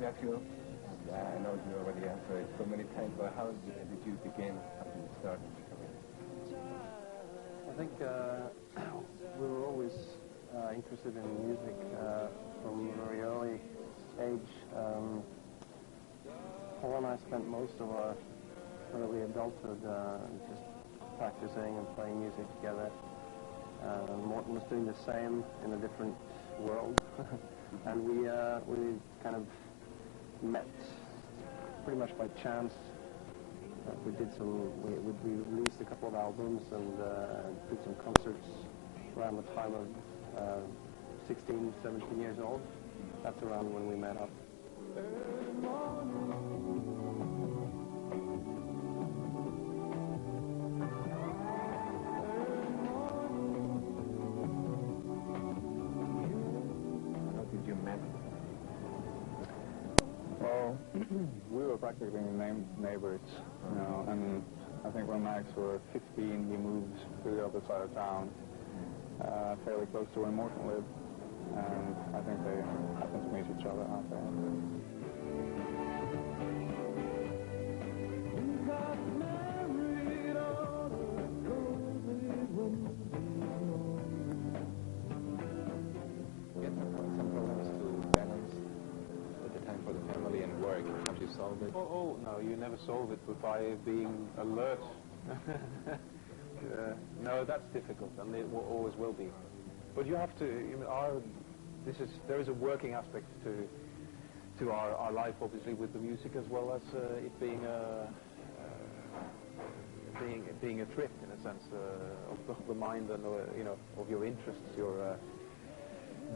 nephew. I know you already answered it so many times, but how did you begin? How did you start in your career? I think we were always interested in music from a very early age. Paul and I spent most of our early adulthood just practicing and playing music together. Morton was doing the same in a different world, and we kind of met pretty much by chance. We released a couple of albums and did some concerts around the time of 16, 17 years old. That's around when we met up. Well, we were practically neighbors, you know, and I think when Max was 15, he moved to the other side of town, fairly close to where Morton lived, and I think they happened to meet each other out there. Oh, no, you never solve it by being alert. No, that's difficult, and it always will be. But you have to, there is a working aspect to our life, obviously, with the music, as well as it being a trip, in a sense, of the mind and, of your interests, your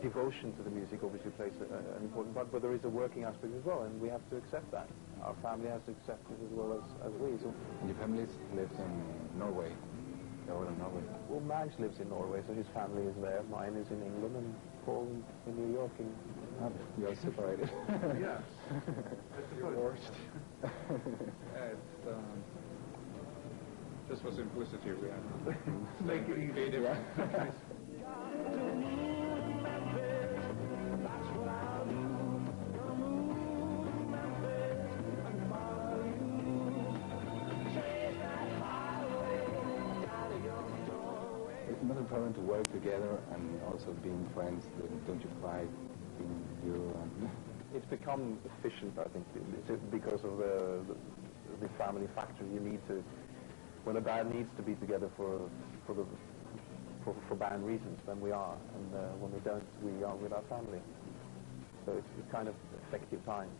devotion to the music obviously plays an important part, but there is a working aspect as well, and we have to accept that. Our family has to accept it as well as we. So. And your family lives in Norway? They're all in Norway? Well, Mags lives in Norway, so his family is there. Mine is in England, and Paul in New York. You are separated. Yeah. Divorced. Just for simplicity, we have make it easy. Yeah. It's not a problem to work together and also being friends. Don't you fight? It's become efficient, I think, because of the family factor. You need to, when a band needs to be together for band reasons, then we are, and when we don't, we are with our family. So it's kind of effective time.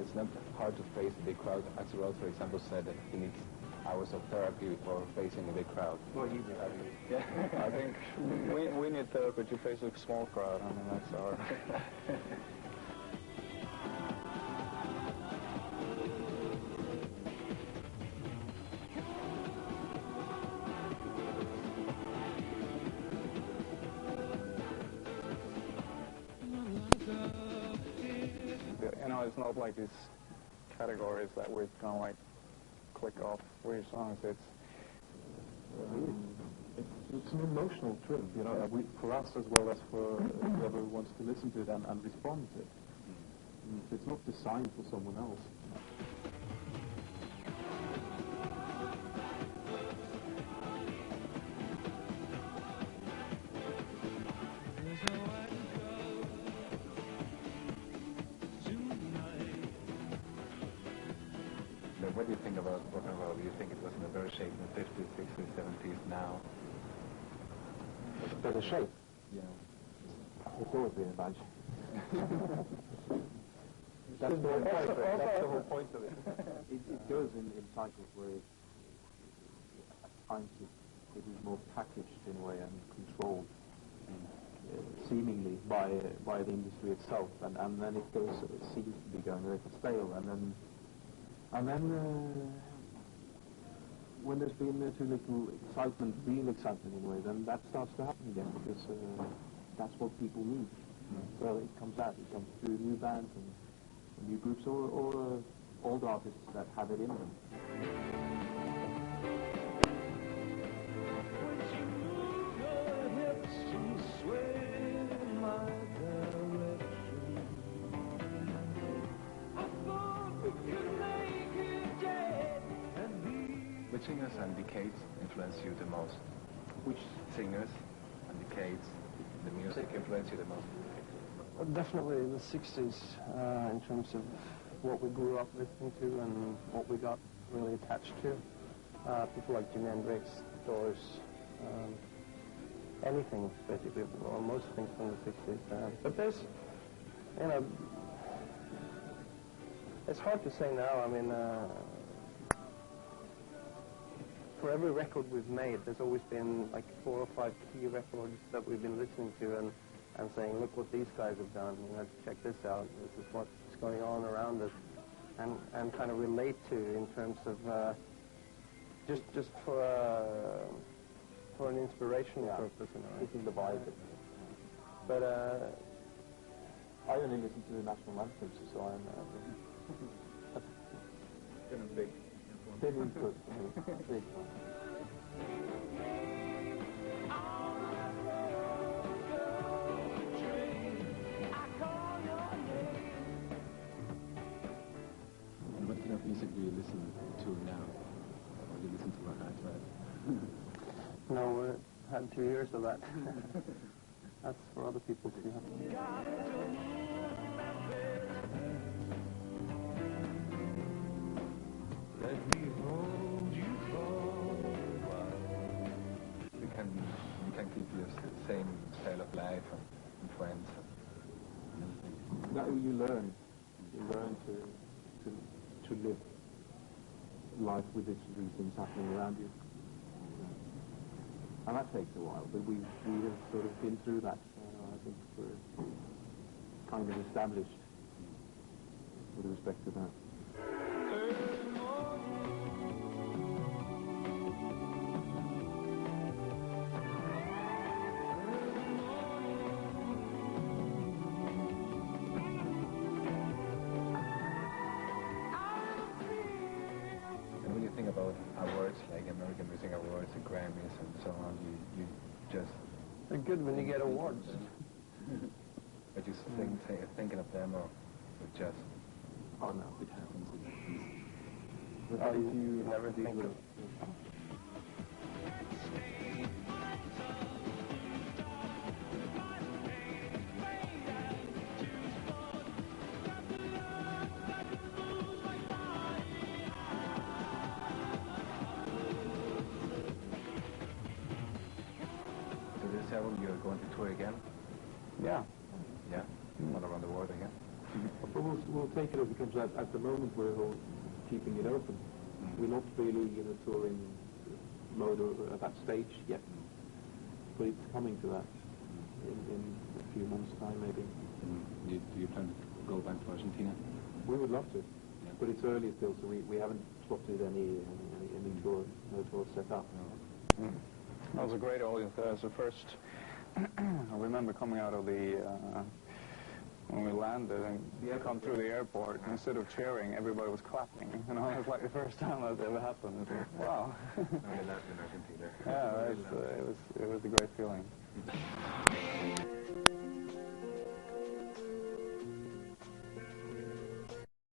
It's not hard to face a big crowd. Axel Rose, for example, said that he needs hours of therapy before facing a big crowd. Well, you do that. Yeah. I think we need therapy to face a small crowd. I mean, that's our... It's not like these categories that we kind of like click off weird songs. It's an emotional trip, for us as well as for whoever wants to listen to it and respond to it. It's not designed for someone else. What do you think about rock and roll? Do you think it was in a better shape in the 50s, 60s, 70s now? Better shape? Yeah. It's always been a bad shape. That's the whole point of it. It goes in cycles where it is more packaged in a way and controlled seemingly by the industry itself, and then it seems to be going a little stale, and then when there's been too little real excitement in a way, then that starts to happen again, because that's what people need. So it comes through new bands, and new groups or old artists that have it in them. Which singers and decades influence you the most? Which singers and decades the music influence you the most? Well, definitely the 60s, in terms of what we grew up listening to and what we got really attached to. People like Jimi Hendrix, Doors, anything basically, or most things from the 60s. But there's, you know, it's hard to say now. I mean, for every record we've made, there's always been like 4 or 5 key records that we've been listening to and saying, look what these guys have done, you know, check this out, this is what's going on around us, and kind of relate to in terms of just for an inspirational purpose, you know. This is the vibe. But I only listen to the national anthems, so I'm been a big input. Big one. What kind of music do you listen to now? Or do you listen to right now? no, we had 2 years of that. That's for other people to do. You can keep your same style of life and friends and everything. That you learn to live life with these things happening around you, and that takes a while. But we have sort of been through that. I think we're kind of established with respect to that. About awards like American Music Awards, the Grammys, and so on, you just... They're good when you get awards. But you thinking of them or just... Oh no, it happens. You never think of... You're going to tour again? Yeah. Yeah? All around the world again? But we'll take it as it comes. At the moment, we're all keeping it open. We're not really in a touring mode or at that stage yet. But it's coming to that in a few months' time, maybe. Do you plan to go back to Argentina? We would love to, but it's early still, so we haven't plotted any tour, no tour set up. That was a great audience. That was the first. I remember coming out of the when we landed and come through the airport. Instead of cheering, everybody was clapping. You know, it was like the first time that's ever happened. It was, wow. No, not in Argentina. Yeah, it was a great feeling.